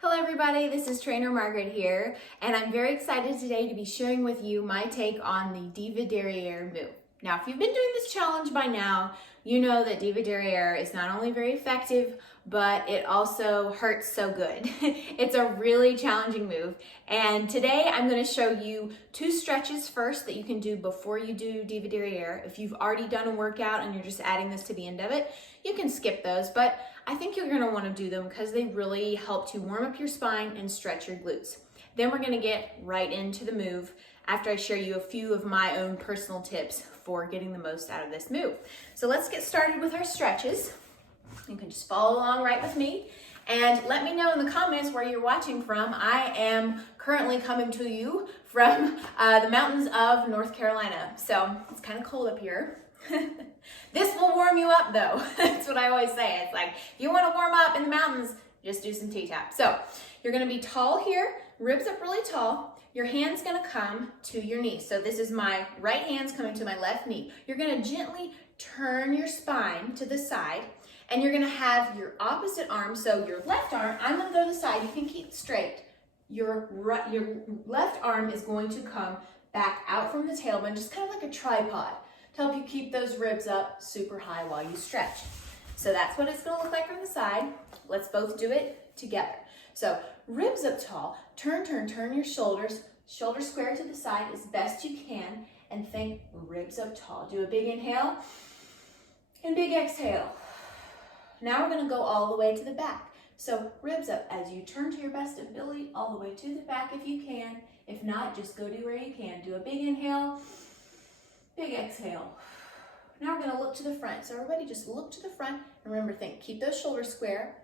Hello everybody, this is Trainer Margaret here, and I'm very excited today to be sharing with you my take on the Diva Derrière move. Now, if you've been doing this challenge by now, you know that Diva Derrière is not only very effective, but it also hurts so good. It's a really challenging move, and today I'm going to show you two stretches first that you can do before you do Diva Derrière. If you've already done a workout and you're just adding this to the end of it, you can skip those, but I think you're going to want to do them because they really help to warm up your spine and stretch your glutes. Then we're going to get right into the move after I share you a few of my own personal tips for getting the most out of this move. So let's get started with our stretches. You can just follow along right with me and let me know in the comments where you're watching from. I am currently coming to you from the mountains of North Carolina. So it's kind of cold up here. This will warm you up though. That's what I always say. It's like, if you want to warm up in the mountains, just do some T-Tapp. So you're going to be tall here, ribs up really tall. Your hand's going to come to your knee. So this is my right hand's coming to my left knee. You're going to gently turn your spine to the side, and you're going to have your opposite arm. So your left arm, I'm going to go to the side. You can keep straight. Your left arm is going to come back out from the tailbone, just kind of like a tripod, to help you keep those ribs up super high while you stretch. So that's what it's going to look like from the side. Let's both do it together. So ribs up tall, turn your shoulders square to the side as best you can, and think ribs up tall. Do a big inhale and big exhale. Now we're going to go all the way to the back. So ribs up as you turn to your best ability, all the way to the back if you can. If not, just go do where you can. Do a big inhale, big exhale. Now we're going to look to the front. So everybody just look to the front. And remember, keep those shoulders square.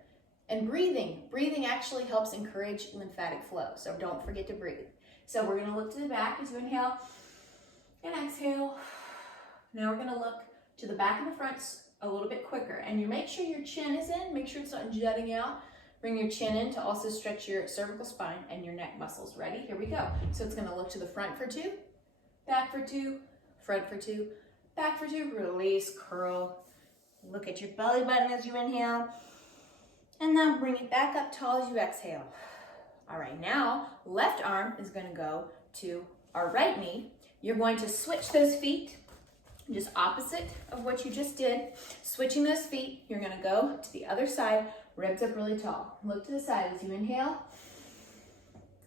And breathing. Breathing actually helps encourage lymphatic flow. So don't forget to breathe. So we're going to look to the back as you inhale and exhale. Now we're going to look to the back and the front a little bit quicker. And you make sure your chin is in. Make sure it's not jutting out. Bring your chin in to also stretch your cervical spine and your neck muscles. Ready? Here we go. So it's going to look to the front for 2, back for 2, front for 2, back for 2, release, curl. Look at your belly button as you inhale. And now bring it back up tall as you exhale. All right, now left arm is going to go to our right knee. You're going to switch those feet, just opposite of what you just did. Switching those feet, you're going to go to the other side, ribs up really tall. Look to the side as you inhale.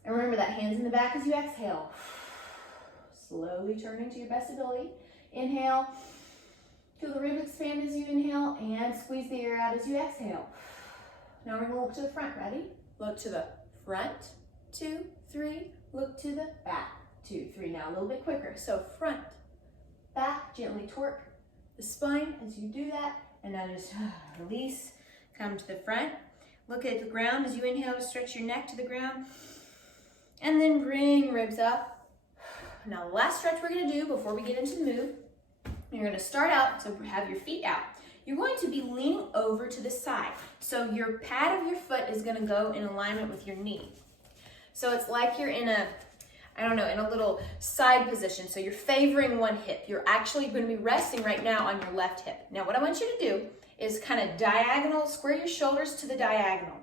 And remember that hands in the back as you exhale. Slowly turning to your best ability. Inhale. Feel the ribs expand as you inhale and squeeze the air out as you exhale. Now we're going to look to the front. Ready? Look to the front, 2, 3. Look to the back, 2, 3. Now a little bit quicker. So front, back, gently torque the spine as you do that. And now just release. Come to the front. Look at the ground as you inhale to stretch your neck to the ground. And then bring ribs up. Now the last stretch we're going to do before we get into the move, you're going to start out, so have your feet out. You're going to be leaning over to the side. So your pad of your foot is going to go in alignment with your knee. So it's like you're in a little side position. So you're favoring one hip. You're actually going to be resting right now on your left hip. Now what I want you to do is kind of diagonal, square your shoulders to the diagonal.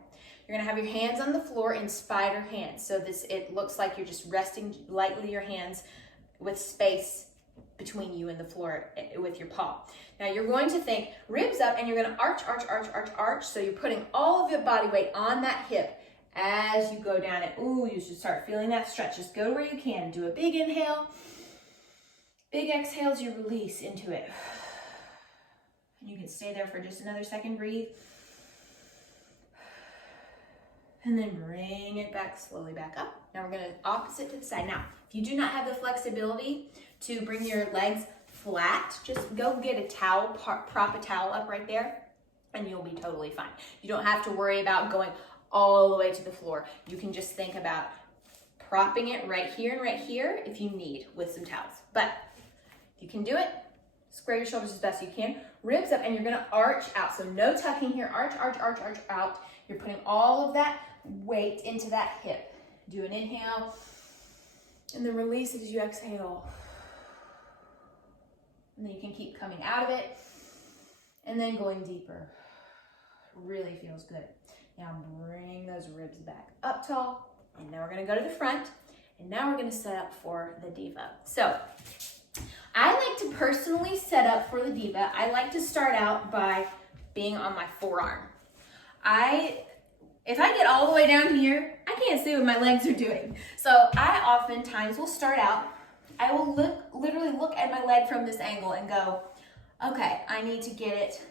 You're going to have your hands on the floor in spider hands. So it looks like you're just resting lightly your hands with space between you and the floor with your palm. Now you're going to think ribs up, and you're going to arch. So you're putting all of your body weight on that hip as you go down it. Ooh, you should start feeling that stretch. Just go where you can. Do a big inhale, big exhale as you release into it. And you can stay there for just another second. Breathe. And then bring it back slowly back up. Now we're going to opposite to the side. Now, if you do not have the flexibility to bring your legs flat, just go get a towel, prop a towel up right there, and you'll be totally fine. You don't have to worry about going all the way to the floor. You can just think about propping it right here and right here if you need with some towels. But if you can do it, square your shoulders as best you can. Ribs up, and you're going to arch out. So no tucking here. Arch out. You're putting all of that weight into that hip. Do an inhale, and then release it as you exhale. And then you can keep coming out of it and then going deeper. Really feels good. Now bring those ribs back up tall. And now we're gonna go to the front. And now we're gonna set up for the Diva. So I like to personally set up for the Diva. I like to start out by being on my forearm. If I get all the way down here, I can't see what my legs are doing. So I oftentimes will start out, I will literally look at my leg from this angle and go, okay, I need to get it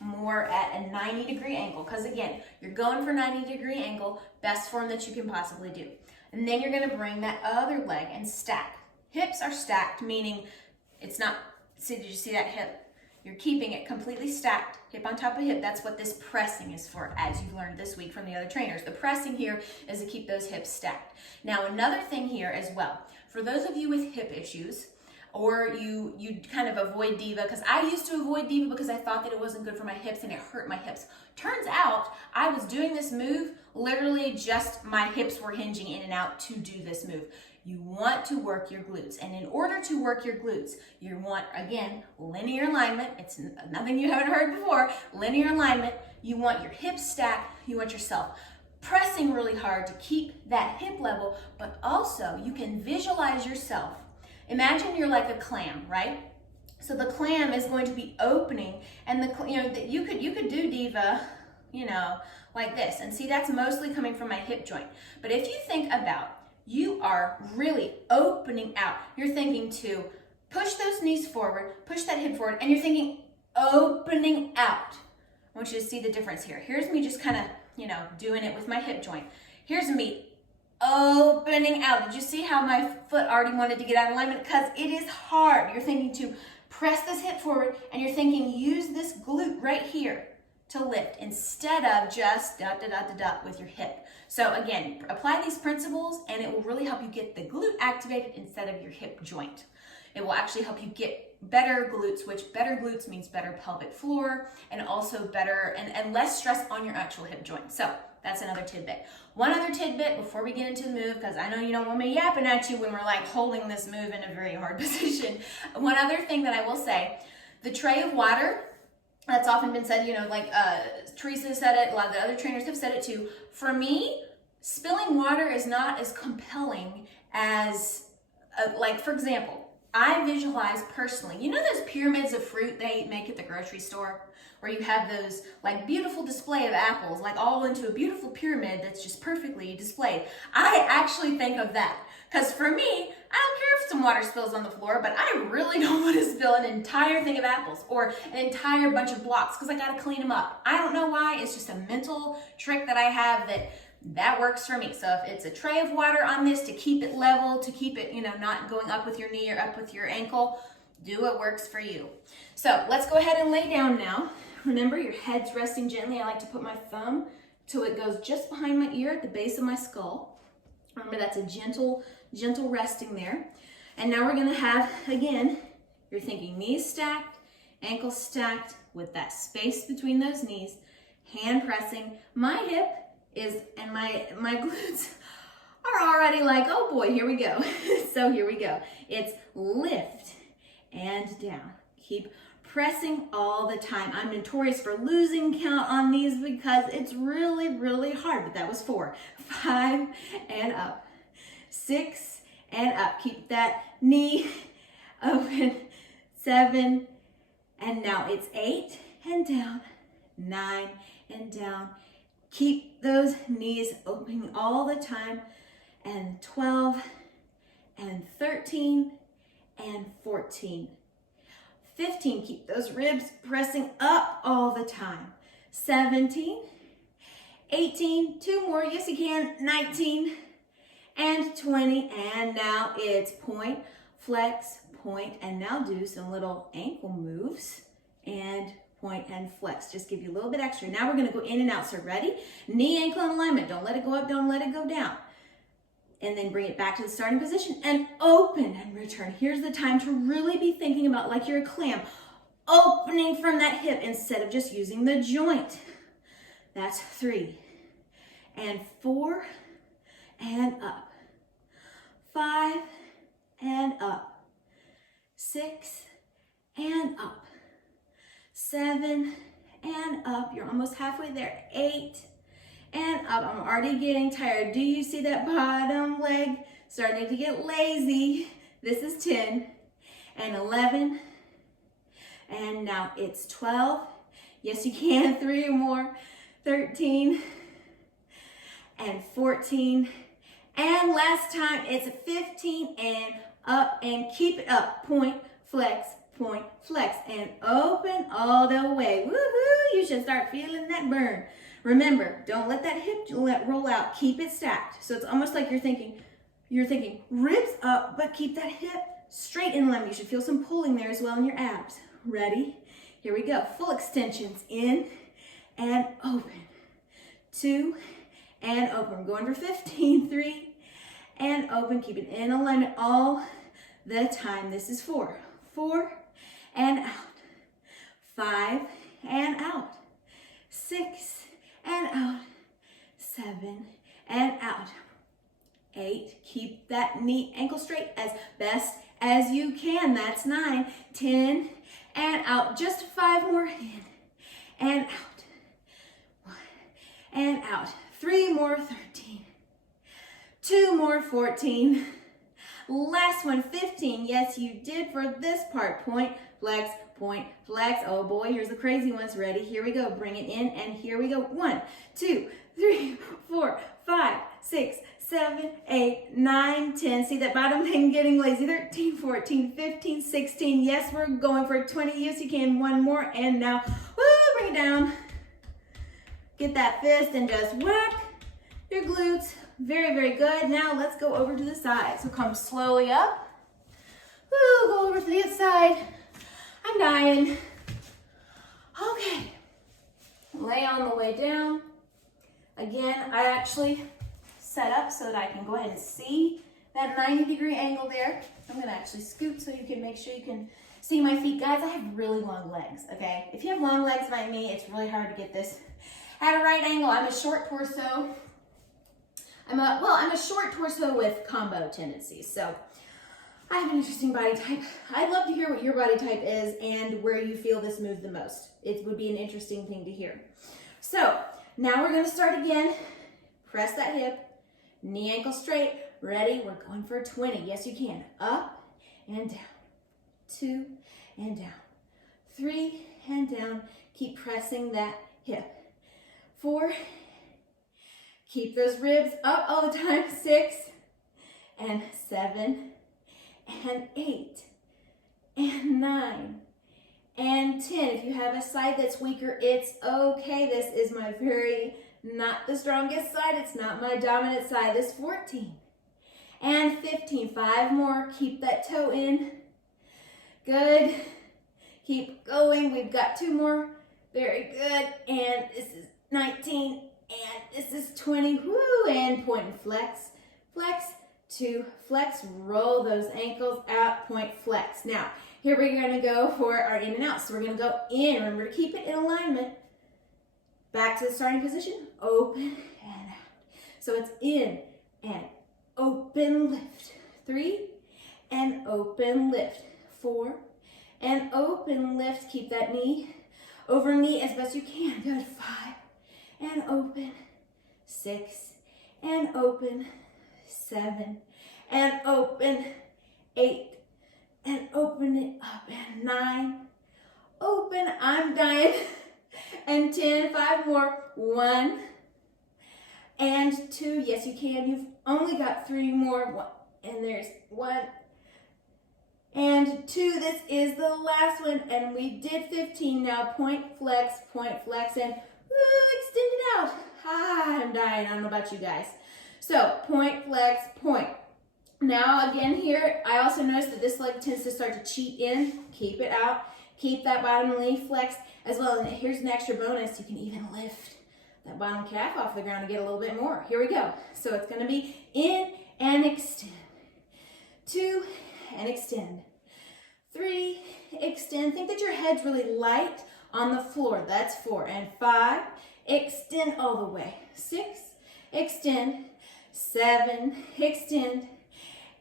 more at a 90-degree angle. Because again, you're going for 90-degree angle, best form that you can possibly do. And then you're gonna bring that other leg and stack. Hips are stacked, meaning it's not, see, did you see that hip? You're keeping it completely stacked, hip on top of hip. That's what this pressing is for, as you learned this week from the other trainers. The pressing here is to keep those hips stacked. Now, another thing here as well, for those of you with hip issues, or you kind of avoid Diva, because I used to avoid Diva because I thought that it wasn't good for my hips and it hurt my hips. Turns out I was doing this move, literally just my hips were hinging in and out to do this move. You want to work your glutes. And in order to work your glutes, you want, again, linear alignment. It's nothing you haven't heard before. Linear alignment. You want your hips stacked. You want yourself pressing really hard to keep that hip level, but also you can visualize yourself. Imagine you're like a clam, right? So the clam is going to be opening, and you could do Diva, like this. And see, that's mostly coming from my hip joint. But if you think about, you are really opening out. You're thinking to push those knees forward, push that hip forward, and you're thinking opening out. I want you to see the difference here. Here's me just kind of, doing it with my hip joint. Here's me opening out. Did you see how my foot already wanted to get out of alignment? Because it is hard. You're thinking to press this hip forward, and you're thinking use this glute right here to lift instead of just dot with your hip. So again, apply these principles and it will really help you get the glute activated instead of your hip joint. It will actually help you get better glutes, which better glutes means better pelvic floor and also better and less stress on your actual hip joint. So that's another tidbit. One other tidbit before we get into the move, because I know you don't want me yapping at you when we're like holding this move in a very hard position. One other thing that I will say, the tray of water, that's often been said, Teresa said it, a lot of the other trainers have said it too. For me, spilling water is not as compelling as, for example, I visualize personally, those pyramids of fruit they make at the grocery store, where you have those beautiful display of apples, all into a beautiful pyramid that's just perfectly displayed. I actually think of that. Because for me, I don't care if some water spills on the floor, but I really don't want to spill an entire thing of apples or an entire bunch of blocks because I got to clean them up. I don't know why. It's just a mental trick that I have that works for me. So if it's a tray of water on this to keep it level, to keep it, not going up with your knee or up with your ankle, do what works for you. So let's go ahead and lay down now. Remember, your head's resting gently. I like to put my thumb till it goes just behind my ear at the base of my skull. Remember, that's a gentle resting there. And now we're gonna have, again, you're thinking knees stacked, ankles stacked with that space between those knees, hand pressing. My hip and my glutes are already oh boy, here we go. So here we go. It's lift and down. Keep pressing all the time. I'm notorious for losing count on these because it's really, really hard, but that was 4, 5, and up, 6, and up. Keep that knee open, 7, and now it's 8, and down, 9, and down. Keep those knees open all the time, and 12, and 13, and 14. 15, keep those ribs pressing up all the time. 17, 18, 2 more, yes you can, 19, and 20, and now it's point, flex, point, and now do some little ankle moves, and point and flex. Just give you a little bit extra. Now we're gonna go in and out, so ready? Knee, ankle, and alignment. Don't let it go up, don't let it go down. And then bring it back to the starting position and open and return. Here's the time to really be thinking about you're a clam, opening from that hip instead of just using the joint. That's 3, and 4, and up, 5, and up, 6, and up, 7, and up. You're almost halfway there. 8, up. I'm already getting tired. Do you see that bottom leg starting to get lazy? This is 10 and 11. And now it's 12. Yes, you can. 3 more. 13 and 14. And last time, it's 15 and up, and keep it up. Point, flex, and open all the way. Woohoo! You should start feeling that burn. Remember, don't let that hip roll out. Keep it stacked. So it's almost like you're thinking ribs up, but keep that hip straight and limb. You should feel some pulling there as well in your abs. Ready? Here we go. Full extensions. In and open. 2 and open. We're going for 15. 3 and open. Keep it in alignment all the time. This is 4. 4 and out. 5 and out. 6 and out. 7 and out. 8. Keep that knee ankle straight as best as you can. That's 9. 10 and out. Just 5 more. In and out. 1 and out. 3 more. 13. 2 more. 14. Last one. 15. Yes, you did for this part. Point, flex, point, flex. Oh boy, here's the crazy ones. Ready? Here we go. Bring it in, and here we go. 1, 2, 3, 4, 5, 6, 7, 8, 9, 10. See that bottom thing getting lazy. 13, 14, 15, 16. Yes, we're going for 20. Yes, you can. 1 more, and now, woo, bring it down. Get that fist and just whack your glutes. Very, very good. Now let's go over to the side. So come slowly up. Woo, go over to the other side. I'm dying. Okay. Lay on the way down. Again, I actually set up so that I can go ahead and see that 90-degree angle there. I'm gonna actually scoot so you can make sure you can see my feet. Guys, I have really long legs, okay? If you have long legs like me, it's really hard to get this at a right angle. I'm a short torso. I'm a short torso with combo tendencies, so I have an interesting body type. I'd love to hear what your body type is and where you feel this move the most. It would be an interesting thing to hear. So now we're gonna start again. Press that hip, knee ankle straight. Ready? We're going for 20. Yes, you can. Up and down. 2 and down. 3 and down. Keep pressing that hip. 4. Keep those ribs up all the time. 6 and 7 and 8 and 9 and 10. If you have a side that's weaker, it's okay. This is my not the strongest side. It's not my dominant side. This 14 and 15. 5 more. Keep that toe in. Good. Keep going. We've got 2 more. Very good. And this is 19. And this is 20. Woo. And point and flex. Flex. 2. Flex. Roll those ankles out. Point. Flex. Now, here we're going to go for our in and out. So we're going to go in. Remember to keep it in alignment. Back to the starting position. Open and out. So it's in and open, lift. 3 and open, lift. 4 and open, lift. Keep that knee over knee as best you can. Good. 5 and open. 6 and open. 7 and open. 8 and open it up. And 9. Open. I'm dying. And 10. 5 more. 1 and 2. Yes, you can. You've only got 3 more. 1 and there's 1 and 2. This is the last one, and we did 15. Now point, flex, and extend it out. I'm dying. I don't know about you guys. So point, flex, point. Now again here, I also noticed that this leg tends to start to cheat in. Keep it out. Keep that bottom knee flexed as well. And here's an extra bonus. You can even lift that bottom calf off the ground to get a little bit more. Here we go. So it's going to be in and extend. 2 and extend. 3, extend. Think that your head's really light on the floor. That's 4. And 5, extend all the way. 6, extend. 7, extend.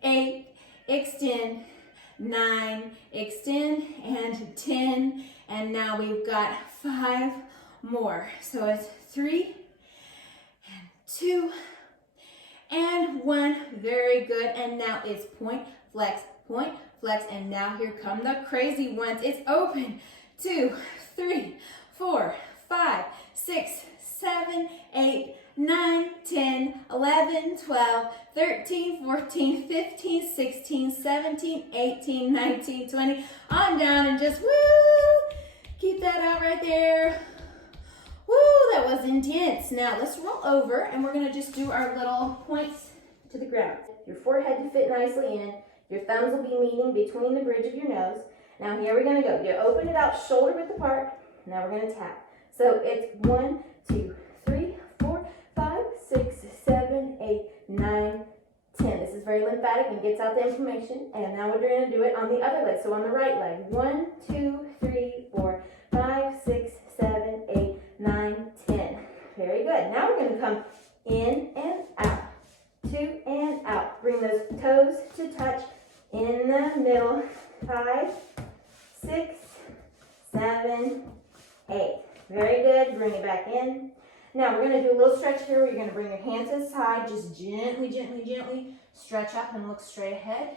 8, extend. 9, extend. And 10. And now we've got 5 more. So it's 3 and 1. Very good. And now it's point, flex, and now here come the crazy ones. It's open. 2, 3, 4, 5, 6, 7, 8, 9, 10, 11, 12, 13, 14, 15, 16, 17, 18, 19, 20. On down and just woo! Keep that out right there. Woo, that was intense. Now let's roll over and we're gonna just do our little points to the ground. Your forehead to fit nicely in. Your thumbs will be meeting between the bridge of your nose. Now here we're gonna go. You open it out shoulder width apart. Now we're gonna tap. So it's 1, 2, 3, 4, 5, 6, 7, 8, 9, 10. This is very lymphatic and gets out the inflammation. And now we're gonna do it on the other leg. So on the right leg, 1, 2, 3, 4, 5, 6, 7, 8, 9, 10. Very good. Now we're gonna come in and out, 2 and out. Bring those toes to touch in the middle. 5, 6, 7, 8. Very good. Bring it back in. Now we're going to do a little stretch here where you're going to bring your hands to the side. Just gently, gently, gently stretch up and look straight ahead.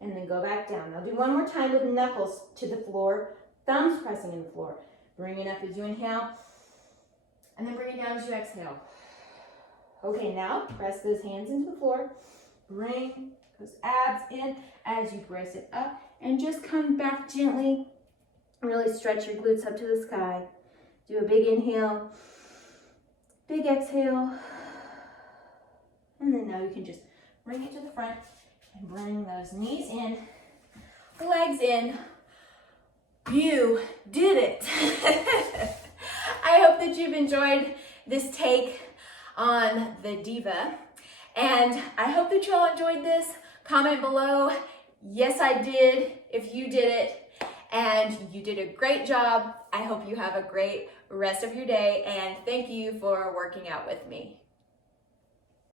And then go back down. Now do one more time with knuckles to the floor. Thumbs pressing in the floor. Bring it up as you inhale. And then bring it down as you exhale. Okay, now press those hands into the floor. Bring those abs in as you brace it up. And just come back gently. Really stretch your glutes up to the sky. Do a big inhale, big exhale. And then now you can just bring it to the front and bring those knees in, legs in. You did it. I hope that you've enjoyed this take on the Diva. And I hope that you all enjoyed this. Comment below. Yes, I did. If you did it, and you did a great job. I hope you have a great rest of your day, and thank you for working out with me.